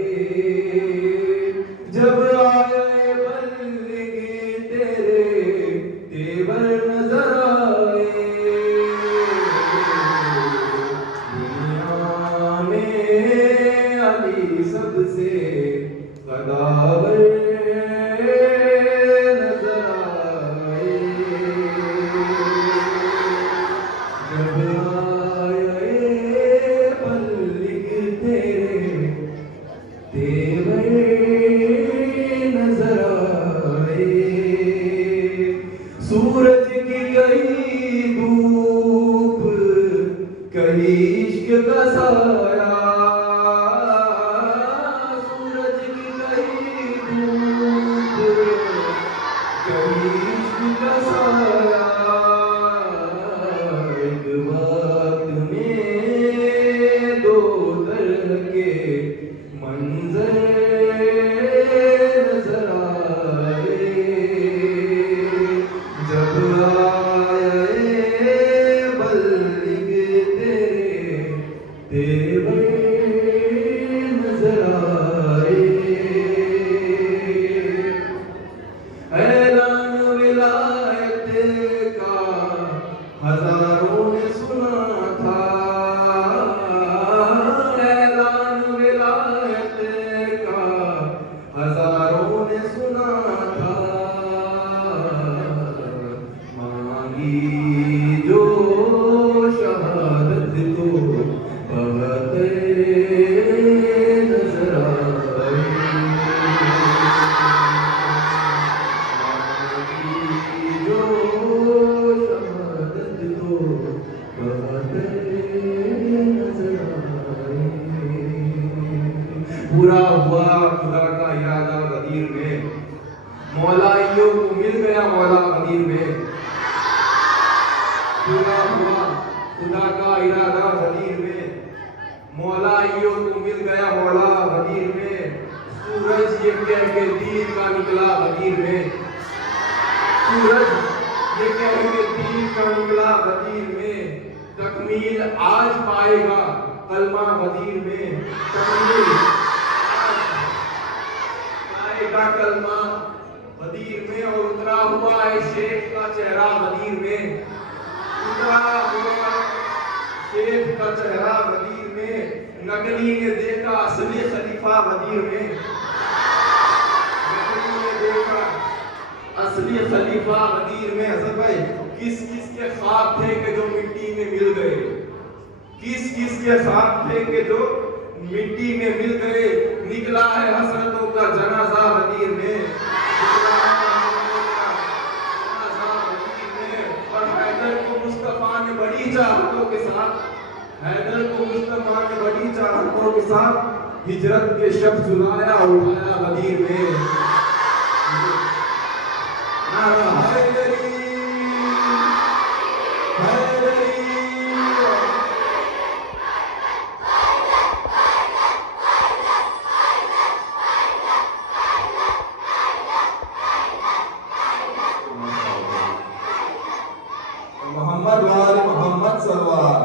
जब आए बल्लिग तेरे तेवर नजर आए. दुनिया में अली सबसे कदावर नजर आए, जब आए बल्लिग तेरे तेवर नजर आए. सूरज की गई धूप कहीं इश्क का साया, सूरज की गई धूप कहीं इश्क का साया. एक वक्त में दो तरह के मंजर नजर आए, जब आए बल्लिग तेरे तेवर पूरा हुआ खुदा का इरादा गदीर में, मौलाइयों को मिल गया मौला गदीर में। पूरा हुआ खुदा का इरादा गदीर में, मौलाइयों को मिल गया मौला गदीर में। सूरज ये कह के तीर का निकला गदीर में, सूरज ये कह के तीर का निकला गदीर में। तकमील आज पाएगा कलमा गदीर में, तकमील आएगा कलमा गदीर में। और उतरा हुआ है शेख का चेहरा गदीर में, उतरा हुआ शेख का चेहरा गदीर में। नगली ने देखा असली खलीफा गदीर में, नगली ने देखा असली खलीफा गदीर में। हसन भाई, किस किस के ख्वाब थे कि जो मिट्टी में मिल गए, किस किस के ख्वाब थे कि जो मिट्टी में मिल गए। निकला है हसरतों का जनाजा गदीर में, निकला है जनाजा गदीर में। और हैदर को मुस्तफा ने बड़ी चाहतों के साथ, हैदर को मुस्तफा ने बड़ी चाहतों के साथ हिजरत के शब्द सुनाया उठाया गदीर में। नारा हैदरी हैदरी। मोहम्मद वाले मोहम्मद सलवार।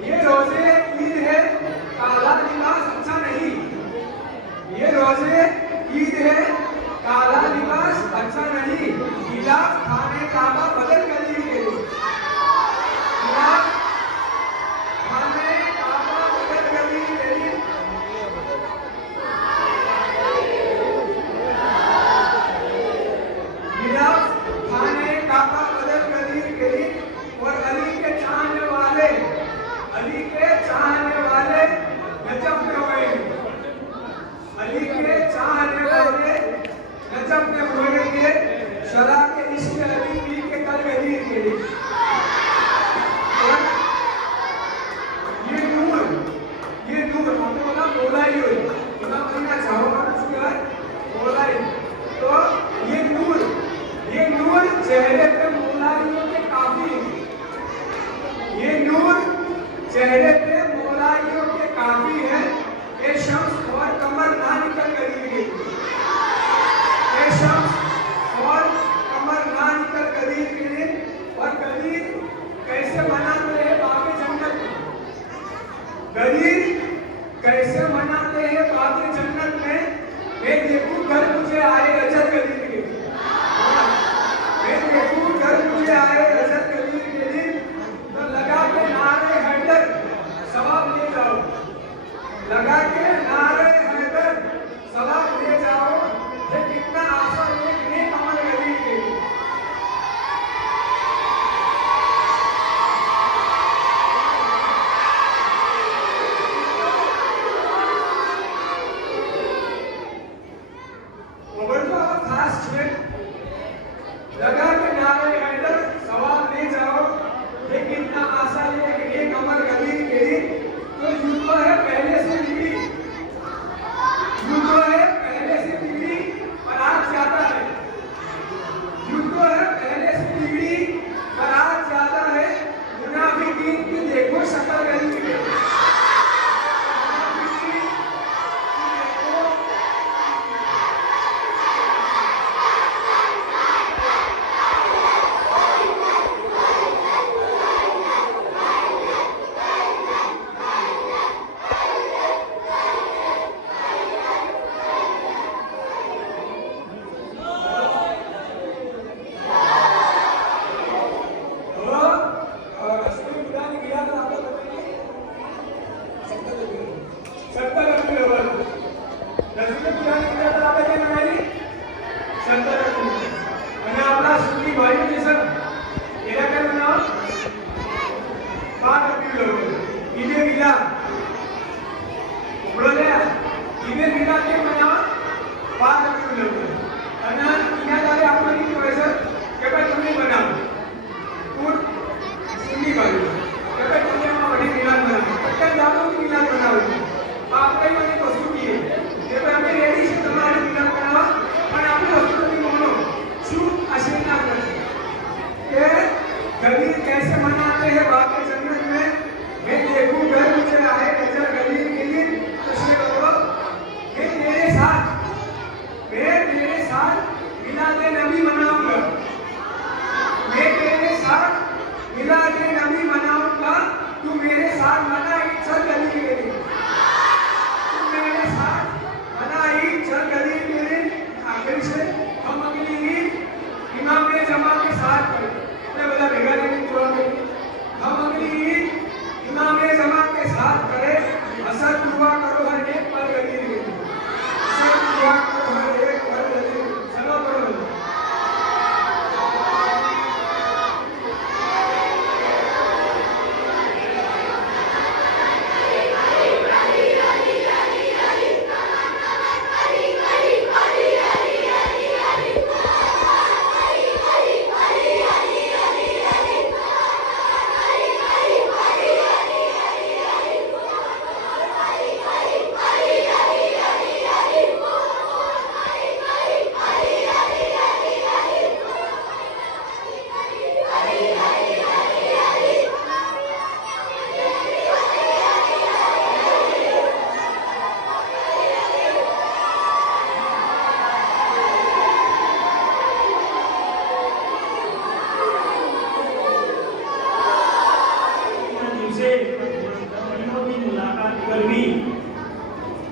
ये रोजे ईद है, काला लिबास अच्छा नहीं। ये रोजे ईद है, काला लिबास अच्छा नहीं, गिलाफ खाने काबा बदल गली के, गिलाफ खाने काबा बदल गली के, गिलाफ खाने काबा बदल गली के, और अली के चाहने वाले नजब में हुए, अली के चाहने वाले नजब में हुए, शराब इश्क अली पी के कल गली के, ये नूर हमने बोला बोला ही हुई, बोला महीना चाहोगा उसके बोला ही, तो ये नूर चेहरे पे मोलाइयों के काफी है, ये नूर चेहरे पे मोलाइयों के काफी है, ये शम्स और कमर ना निकल गई, ये शम्स और कमर ना निकल गई, और गरीब कैसे मनाते हैं बाकी जन्नत, गरीब कैसे मनाते हैं बाकी जन्नत में, मैं देखूं घर मुझे आए रजत गरीब के, मैं देखूं घर मुझे आए रजत गरीब के दिन, तो लगा के नारे हैदर सवाब ले जाओ, लगा के नारे हैदर सवाब ले जाओ, ये कितना आसान है कि नहीं कमर गरीब के, लगा के नारे हैदर सवाब ले जाओ, ये कितना आसान है कि ये कमर गली के, तो यूं तो है पहले से बिगड़ी, यूं तो है पहले से बिगड़ी पर आज ज्यादा है, यूं तो है पहले से बिगड़ी पर आज ज्यादा है, मुनाफिकीन की देखो शक्ल गली के, कैसे मनाते हैं बाकी जन्नत में, मैं देखूं घर मुझे आए नजर गली के दिन, तो मैं तेरे साथ मिलादे नबी मनाऊंगा, मैं तेरे साथ मिलादे नबी मनाऊंगा, तू मेरे साथ मना ईद चल गली के दिन, तू मेरे साथ मना ईद चल गली के दिन, आखिर से हम अगली ईद इमाम जमा के साथ करें, बोला भेगा लेकिन कुरान में हम अगली ईद इमाम जमा के साथ करें, असर दुआ करो हर एक पर गली में, असर दुआ करो हर एक पर गली में, चलो करो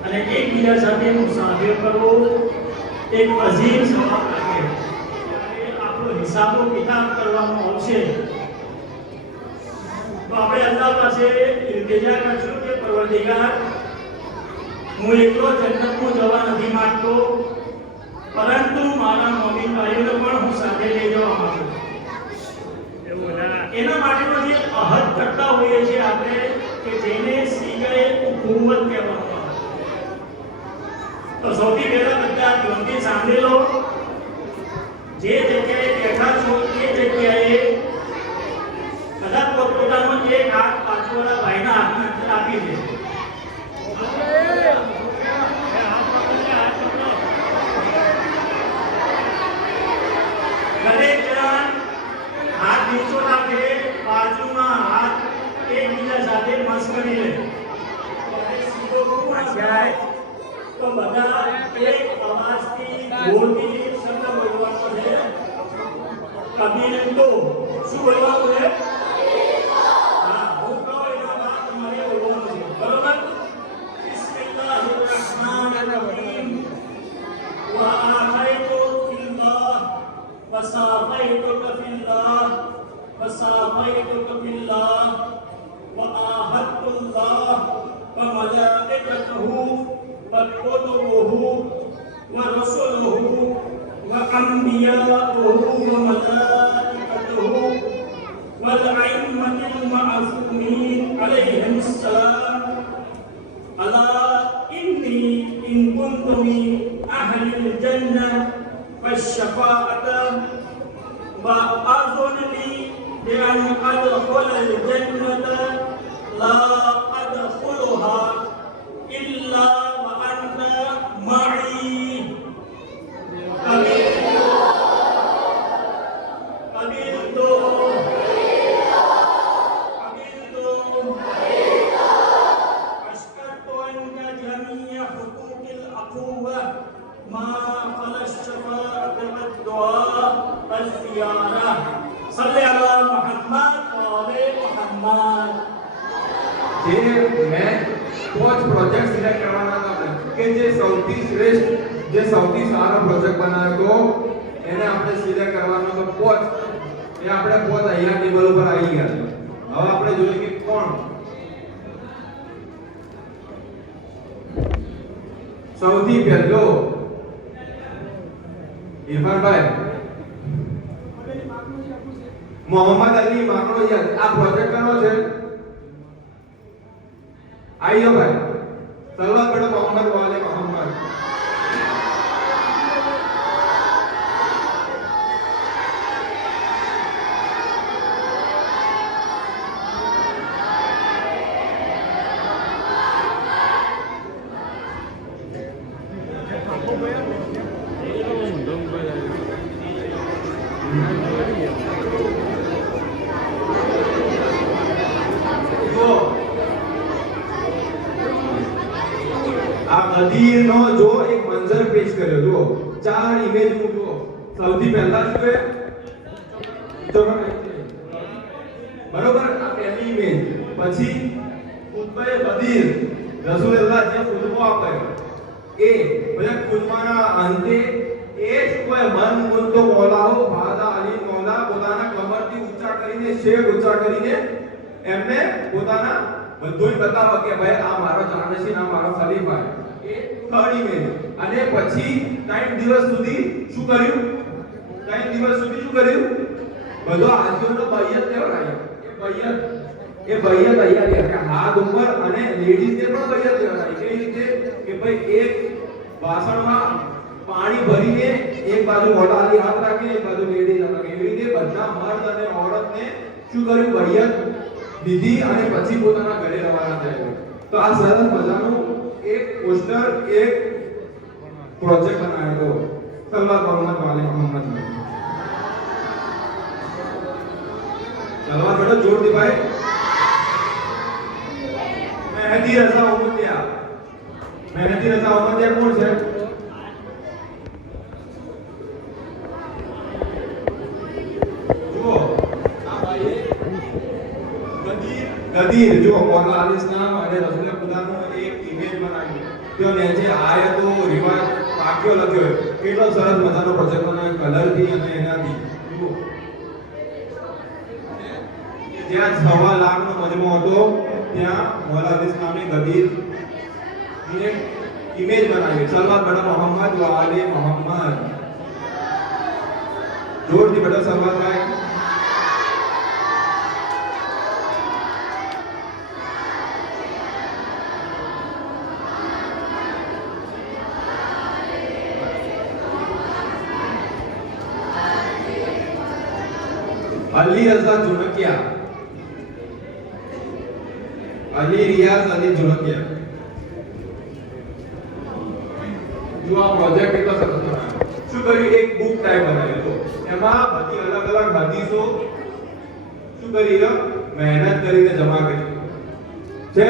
અને એકબીજા સાથે મુસાફિર કરવો એક અઝીમ સવાલ લાગે. જ્યારે આપણો હિસાબો કિતાબ કરવામાં આવશે તો આપણે અલ્લાહ પાસે ઇલ્તિજા કરશું કે પરવરદિગાર, હું એકલો જન્નતમાં જવા નથી માંગતો, પરંતુ મારા મોમીન ભાઈઓને પણ હું સાથે લઈ જવા માંગુ છું. એના માટેનો જે અહદ કરતા હોઈએ છીએ આપણે કે જેને સીગાએ ઉકુમત કહેવામાં આવે. તો સૌથી પહેલા બધા ધ્યાનથી સાંભળી લો, જે જગ્યાએ બેઠા છો એ જગ્યાએ બધા પોતપોતાનો એક હાથ પાછળવાળા ભાઈના હાથની અંદર આપી દે. દરેક જણ હાથ નીચો રાખે, બાજુમાં હાથ એકબીજા સાથે મસ્ત કરી લે. સીધો કુવાસ જાય તો બધા એક અવાજથી જોરથી શબ્દ બોલવાનો છે. કબીર તો શું બોલવાનું છે? હા, હું કહું એના બાદ તમારે બોલવાનું છે. બરોબર? બિસ્મિલ્લાહિર્રહમાનિર્રહીમ. وآخيت في الله وصافيتك في الله وصافيتك في الله وآهدت الله وملائكته وكتبه ورسله وأنبياءه وملائكته والأئمة المعصومين عليهم السلام ألا إني إن كنت من أهل الجنة والشفاعة وأذن لي بأن أدخل الجنة لا أدخلها إلا وأنت معي. أشكرت عنك جميع حقوق الأخوة ما خلا الشفاعة والدعاء والزيارة. صل على محمد وآل محمد. જે મેં પોચ પ્રોજેક્ટ સિલેક્ટ કરવાના હતા કે જે સૌથી શ્રેષ્ઠ, જે સૌથી સારો પ્રોજેક્ટ બનાવ્યો તો એને આપણે સિલેક્ટ કરવાનો તો પોચ. એ આપણે પોચ અહીંયા ટેબલ ઉપર આવી ગયા. હવે આપણે જોઈએ કે કોણ સૌથી પહેલો. ઇરફાનભાઈ, મોહમ્મદ અલી માકરોયાત. આ પ્રોજેક્ટ કરવો છે. आइए भाई, सलवात पढ़ो मोहम्मद वाले मोहम्मद. ગદીરનો જો એક મંઝર પેશ કર્યો. જુઓ, 4 ઇમેજ હું જુઓ. સૌથી પહેલા શું છે? બરોબર, આ પહેલી ઇમેજ. પછી ખુતબે ગદીર, રસૂલુલ્લાહ જે ખુતબો આપે એ બધા ખુતબાના અંતે એ જ કોઈ મન મુંતો મૌલાઓ બાદા અલી મૌલા પોતાના કમરથી ઊંચા કરીને, શેર ઊંચા કરીને એમને પોતાના બધું બતાવો કે ભાઈ આ મારો જાનશી, આ મારો ખલીફા. એ થર્ડ ઇમેજ. અને પછી 3 દિવસ સુધી શું કર્યું? 3 દિવસ સુધી શું કર્યું? બધો હાજીઓનો બૈયત લેવડાય. એ બૈયત અહીંયા કે હાથ ઉપર, અને લેડીઝને પણ બૈયત લેવડાય. કેવી રીતે કે ભાઈ એક વાસણમાં પાણી ભરીને એક બાજુ મોઢાની હાથ રાખીને એક બાજુ લેડીઝ હાથ રાખી. એવી રીતે બધા મર્દ અને ઓરતને શું કર્યું? બૈયત લીધી અને પછી પોતાના ઘરે રવાના થયા. તો આ સરસ મજાનું એક પોસ્ટર, એક પ્રોજેક્ટ બનાવ્યો હતો. સલ્લલ્લાહુ અલૈહિ મોહમ્મદ. સલવાર બેટો જોરથી ભાઈ. મહેદી રઝા ઉમતિયા. મહેદી રઝા ઉમતિયા કોણ છે? જુઓ, આ ભાઈ ગદીર જો મૌલા અલી ઇસ્લામ અને રસૂલ ખુદાનો એક ઇમેજ બનાવ્યો. તો નીચે આયતો રિવાજ વાક્યો લખ્યો હોય કેટલો સરસ મજાનો પ્રોજેક્ટનો કલરથી અને એનાથી જુઓ જ્યાં 6 લાખનો મજમો હતો ત્યાં મૌલાના ઇસ્લામની ગદીર ની ઇમેજ બનાવી સલવાત બડા મોહમ્મદ વ આલે મોહમ્મદ જોરથી બેટા સલવાત થાય अली रजा जुनकिया अली रियाज अली जुनकिया जो આ પ્રોજેક્ટ એટલો સરસ બનાવ્યો શું કર્યું એક બુક ટાઈપ બનાવ્યો તો એમાં બધી અલગ અલગ હદીસો શું કરી રહ્યો મહેનત કરીને જમા કરી છે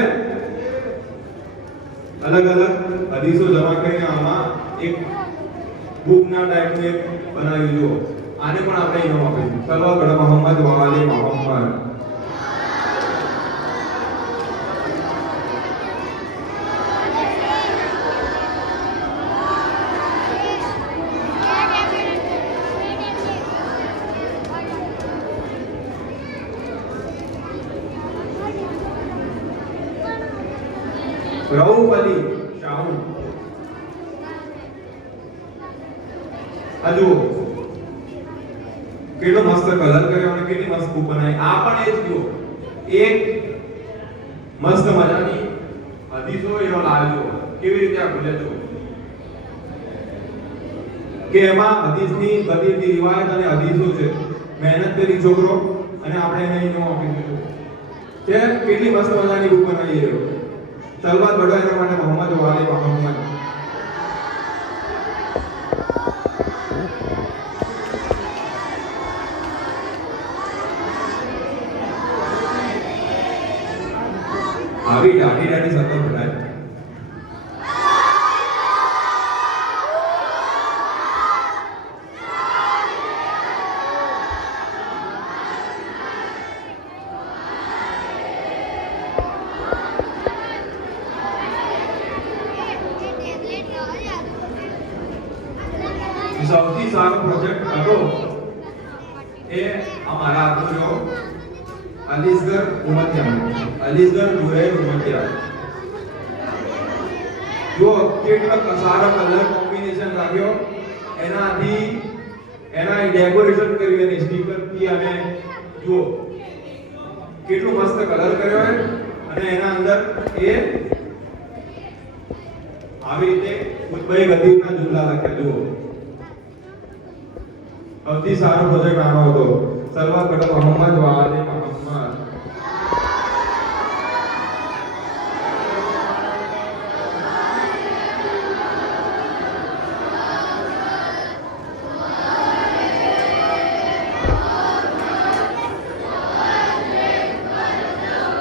અલગ અલગ હદીસો જમા કરીને આમાં એક બુકના ટાઈપનું એક બનાવ્યું જો આને પણ આપણે ઇનામ આપીશું સલ્લલ્લાહુ અલા મુહમ્મદ વ આલે મુહમ્મદ રઉફ અલી શાહુ હજુ કેટલો મસ્ત કલર કર્યો અને કેટલી મસ્ત બુક બનાવી આ પણ એ જ જુઓ એક મસ્ત મજાની હદીસો એનો લાવજો કેવી રીતે આ ખુલે છો કે એમાં હદીસની બધી રિવાયત અને હદીસો છે મહેનત કરી છોકરો અને આપણે એને ઇનામ આપીશું કે કેટલી મસ્ત મજાની બુક બનાવી રહ્યો સલવાત બડો એના માટે મોહમ્મદ વાલે મોહમ્મદ આવી દાઢી દાઢી સતત ભરાય સૌથી સારો પ્રોજેક્ટ હતો એ અમારા હતો અલીસગર ઉમતિયા અલીસગર નુરેર ઉમતિયા જો કેટલો સારો કલર કોમ્બિનેશન રાખ્યો એનાથી એના ડેકોરેશન કર્યું એની સ્ટીકર થી અને જો કેટલો મસ્ત કલર કર્યો છે અને એના અંદર એ આવી રીતે ખુતબે ગદીરના જુમલા લખ્યા જુઓ સૌથી સારો પ્રોજેક્ટ આનો હતો સલવાત બડા મોહમ્મદ વ આલે મોહમ્મદ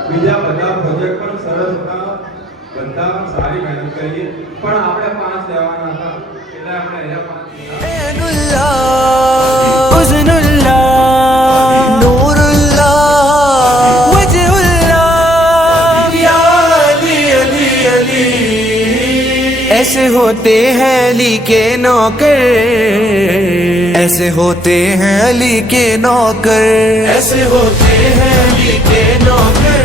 બીજા બધા પ્રોજેક્ટ પણ સરસ હતા બધા સારી મહેનત કરી પણ આપણે 5 લેવાના હતા એટલે આપણે એના 5 ऐसे होते हैं अली के नौकर ऐसे होते हैं अली के नौकर ऐसे होते हैं अली के नौकर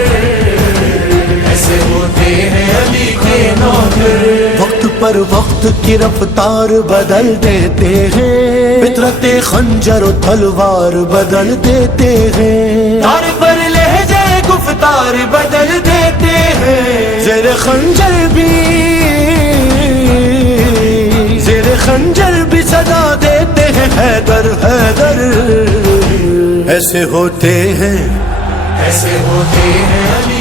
ऐसे होते हैं अली के नौकर वक्त पर वक्त की रफ्तार बदल देते हैं फितरते खंजर और तलवार बदल देते हैं तार पर लहजे गुफ्तार बदल देते हैं ज़ेरे खंजर भी सदा देते हैं हैदर हैदर ऐसे होते हैं अली